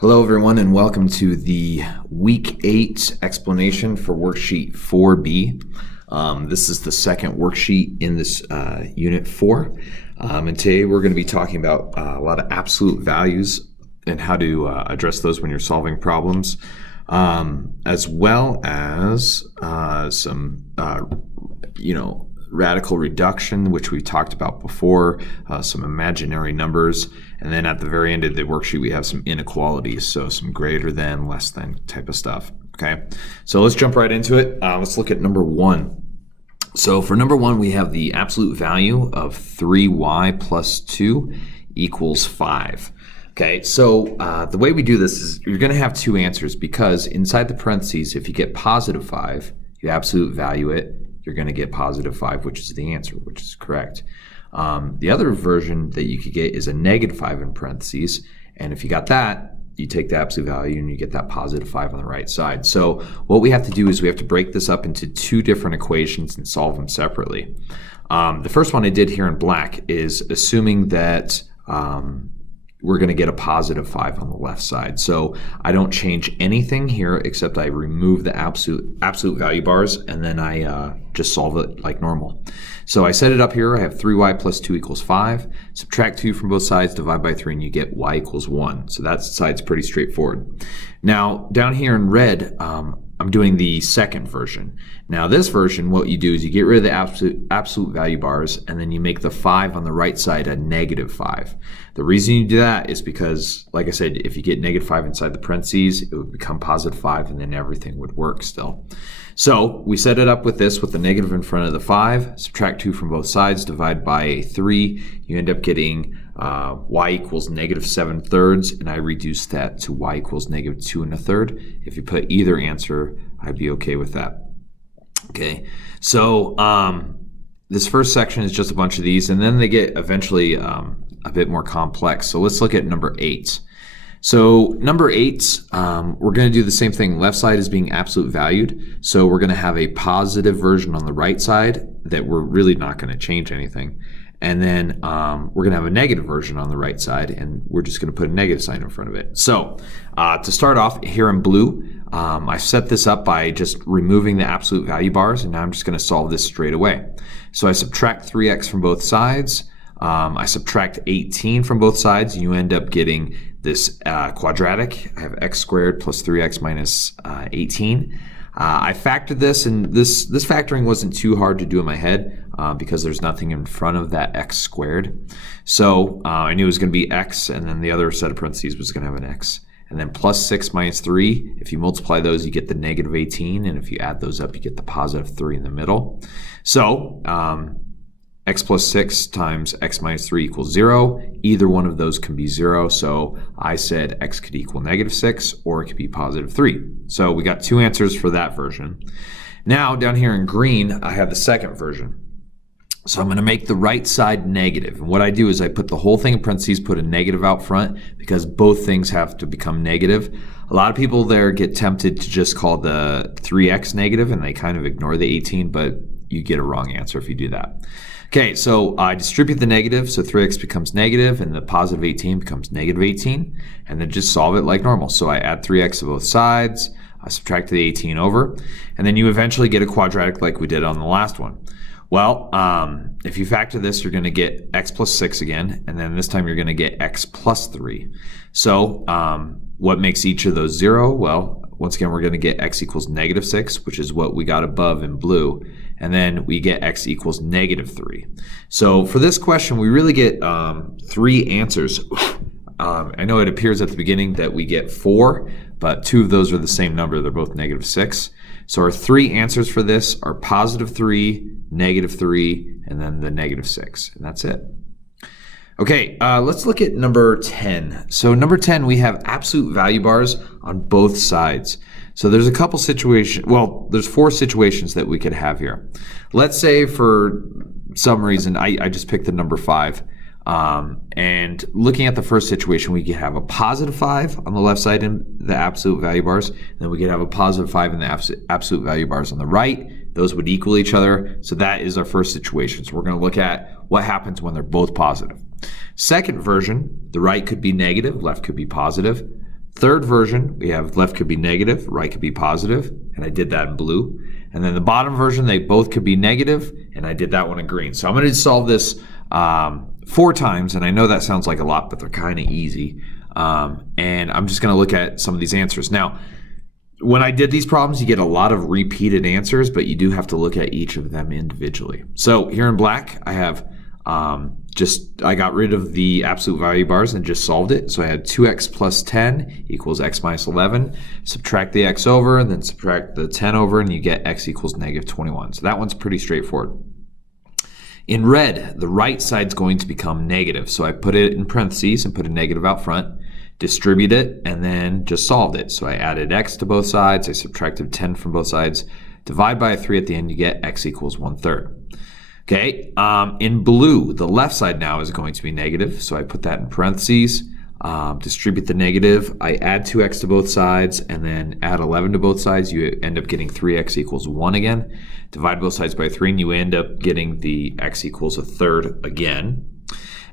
Hello everyone and welcome to the week 8 explanation for worksheet 4B. This is the second worksheet in this unit 4. And today we're going to be talking about a lot of absolute values and how to address those when you're solving problems, as well as some radical reduction, which we talked about before, some imaginary numbers, and then at the very end of the worksheet we have some inequalities, so some greater than, less than type of stuff. Okay, so let's jump right into it. Let's look at number 1. So for number 1 we have the absolute value of 3y plus 2 equals 5. Okay, so the way we do this is you're going to have two answers, because inside the parentheses, if you get positive 5, you absolute value it, you're going to get positive 5, which is the answer, which is correct. The other version that you could get is a negative 5 in parentheses, and if you got that, you take the absolute value and you get that positive 5 on the right side. So what we have to do is we have to break this up into two different equations and solve them separately. The first one I did here in black is assuming that we're going to get a positive 5 on the left side. So I don't change anything here except I remove the absolute value bars, and then I just solve it like normal. So I set it up here. I have 3y plus 2 equals 5. Subtract 2 from both sides, divide by 3, and you get y equals 1. So that side's pretty straightforward. Now down here in red, I'm doing the second version. Now this version, what you do is you get rid of the absolute value bars, and then you make the 5 on the right side a negative 5. The reason you do that is because, like I said, if you get negative 5 inside the parentheses, it would become positive 5, and then everything would work still. So we set it up with this, with the negative in front of the 5, subtract 2 from both sides, divide by 3, you end up getting y equals negative 7/3, and I reduce that to y equals negative 2 1/3. If you put either answer, I'd be okay with that. Okay, so this first section is just a bunch of these, and then they get eventually a bit more complex. So let's look at number 8. So number 8, we're going to do the same thing. Left side is being absolute valued, so we're going to have a positive version on the right side that we're really not going to change anything. And then we're going to have a negative version on the right side, and we're just going to put a negative sign in front of it. So to start off here in blue, I set this up by just removing the absolute value bars, and now I'm just going to solve this straight away. So I subtract 3x from both sides. I subtract 18 from both sides, and you end up getting this quadratic. I have x squared plus 3x minus 18. I factored this, and this factoring wasn't too hard to do in my head because there's nothing in front of that x squared. So I knew it was going to be x, and then the other set of parentheses was going to have an x. And then plus 6 minus 3, if you multiply those, you get the negative 18, and if you add those up, you get the positive 3 in the middle. So x plus 6 times x minus 3 equals 0. Either one of those can be 0, so I said x could equal negative 6, or it could be positive 3. So we got two answers for that version. Now down here in green, I have the second version. So I'm going to make the right side negative. And what I do is I put the whole thing in parentheses, put a negative out front, because both things have to become negative. A lot of people there get tempted to just call the 3x negative, and they kind of ignore the 18, but you get a wrong answer if you do that. Okay, so I distribute the negative, so 3x becomes negative, and the positive 18 becomes negative 18, and then just solve it like normal. So I add 3x to both sides, I subtract the 18 over, and then you eventually get a quadratic like we did on the last one. Well, if you factor this, you're going to get x plus 6 again, and then this time you're going to get x plus 3. So what makes each of those 0? Well, once again, we're going to get x equals negative 6, which is what we got above in blue, and then we get x equals negative 3. So for this question, we really get 3 answers. I know it appears at the beginning that we get 4, but 2 of those are the same number. They're both negative 6. So our 3 answers for this are positive 3, negative 3, and then the negative 6, and that's it. Okay, let's look at number 10. So number 10, we have absolute value bars on both sides. So there's a couple situations, well, there's 4 situations that we could have here. Let's say for some reason, I just picked the number 5. And looking at the first situation, we could have a positive 5 on the left side in the absolute value bars, and then we could have a positive 5 in the absolute value bars on the right. Those would equal each other. So that is our first situation. So we're going to look at what happens when they're both positive. Second version, the right could be negative, left could be positive. Third version, we have left could be negative, right could be positive, and I did that in blue. And then the bottom version, they both could be negative, and I did that one in green. So I'm going to solve this 4 times, and I know that sounds like a lot, but they're kind of easy. And I'm just going to look at some of these answers. Now, when I did these problems, you get a lot of repeated answers, but you do have to look at each of them individually. So here in black, I have I got rid of the absolute value bars and just solved it. So I had 2x plus 10 equals x minus 11. Subtract the x over, and then subtract the 10 over, and you get x equals negative 21. So that one's pretty straightforward. In red, the right side's going to become negative. So I put it in parentheses and put a negative out front, distribute it, and then just solved it. So I added x to both sides, I subtracted 10 from both sides, divide by a 3 at the end, you get x equals 1/3. Okay, in blue, the left side now is going to be negative, so I put that in parentheses, distribute the negative, I add 2x to both sides, and then add 11 to both sides, you end up getting 3x equals 1 again. Divide both sides by 3, and you end up getting the x equals 1/3 again.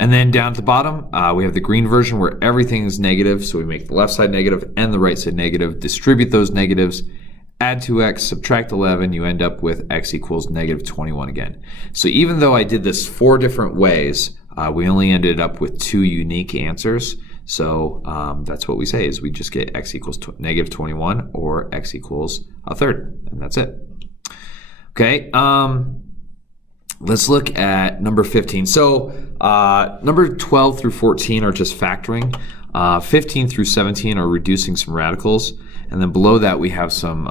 And then down at the bottom, we have the green version where everything is negative, so we make the left side negative and the right side negative, distribute those negatives, add 2x, subtract 11, you end up with x equals negative 21 again. So even though I did this 4 different ways, we only ended up with 2 unique answers. So that's what we say, is we just get x equals negative 21 or x equals 1/3, and that's it. Okay, let's look at number 15. So number 12 through 14 are just factoring. 15 through 17 are reducing some radicals. And then below that, we have some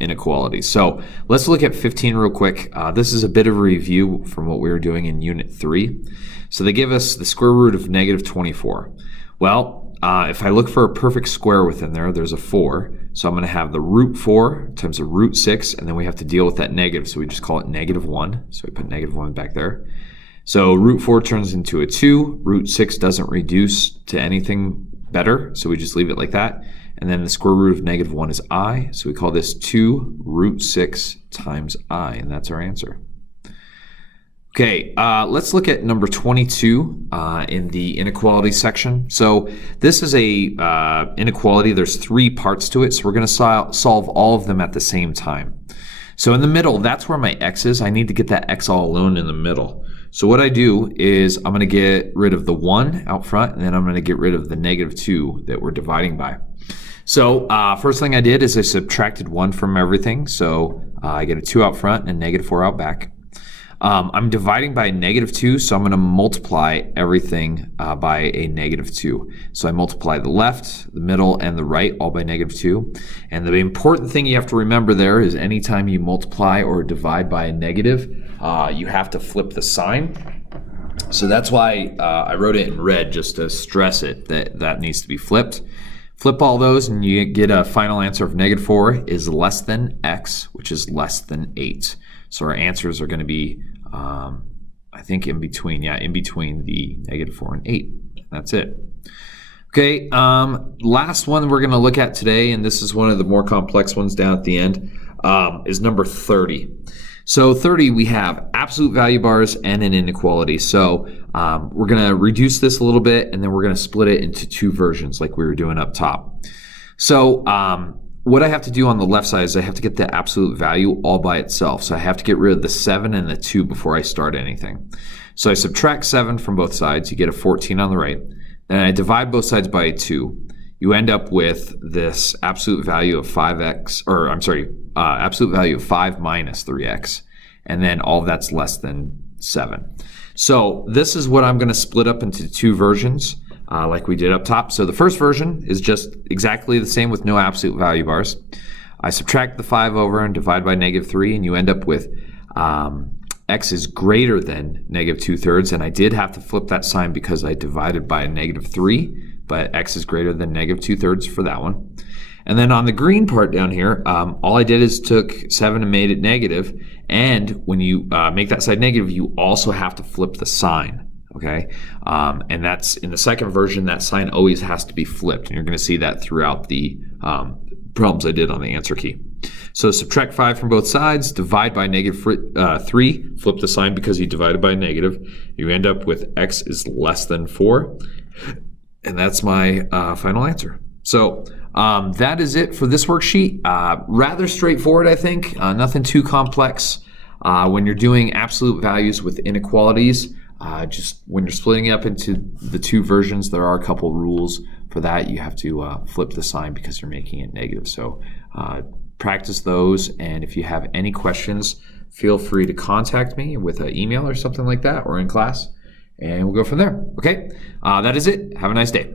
inequalities. So let's look at 15 real quick. This is a bit of a review from what we were doing in Unit 3. So they give us the square root of negative 24. Well, if I look for a perfect square within there, there's a 4. So I'm going to have the root 4 times the root 6, and then we have to deal with that negative. So we just call it negative 1. So we put negative 1 back there. So root 4 turns into a 2. Root 6 doesn't reduce to anything better, so we just leave it like that. And then the square root of negative 1 is I, so we call this 2 root 6 times I, and that's our answer. Okay, let's look at number 22 in the inequality section. So this is a inequality. There's 3 parts to it, so we're going to solve all of them at the same time. So in the middle, that's where my x is. I need to get that x all alone in the middle. So what I do is I'm going to get rid of the 1 out front, and then I'm going to get rid of the negative 2 that we're dividing by. So first thing I did is I subtracted 1 from everything. So I get a 2 out front and a negative 4 out back. I'm dividing by a negative 2, so I'm going to multiply everything by a negative 2. So I multiply the left, the middle, and the right all by negative 2. And the important thing you have to remember there is anytime you multiply or divide by a negative, you have to flip the sign. So that's why I wrote it in red, just to stress it, that needs to be flipped. Flip all those and you get a final answer of negative 4 is less than x, which is less than 8. So our answers are going to be, I think in between the negative 4 and 8. That's it. Okay, last one we're going to look at today, and this is one of the more complex ones down at the end, is number 30. So 30, we have absolute value bars and an inequality. So we're going to reduce this a little bit, and then we're going to split it into 2 versions like we were doing up top. So what I have to do on the left side is I have to get the absolute value all by itself. So I have to get rid of the 7 and the 2 before I start anything. So I subtract 7 from both sides. You get a 14 on the right. Then I divide both sides by a 2. You end up with this absolute value of 5x, or I'm sorry, absolute value of 5 minus 3x. And then all of that's less than 7. So this is what I'm going to split up into 2 versions. Like we did up top. So the first version is just exactly the same with no absolute value bars. I subtract the 5 over and divide by negative 3, and you end up with x is greater than negative 2/3, and I did have to flip that sign because I divided by a negative 3, but x is greater than negative 2/3 for that one. And then on the green part down here, all I did is took 7 and made it negative, and when you make that side negative, you also have to flip the sign. Okay, and that's in the second version, that sign always has to be flipped, and you're going to see that throughout the problems I did on the answer key. So subtract 5 from both sides, divide by negative 3, flip the sign because you divided by a negative. You end up with x is less than 4. And that's my final answer. So that is it for this worksheet. Rather straightforward, I think. Nothing too complex. When you're doing absolute values with inequalities, just when you're splitting it up into the two versions, there are a couple rules for that. You have to flip the sign because you're making it negative. So practice those, and if you have any questions, feel free to contact me with an email or something like that, or in class, and we'll go from there. Okay, that is it. Have a nice day.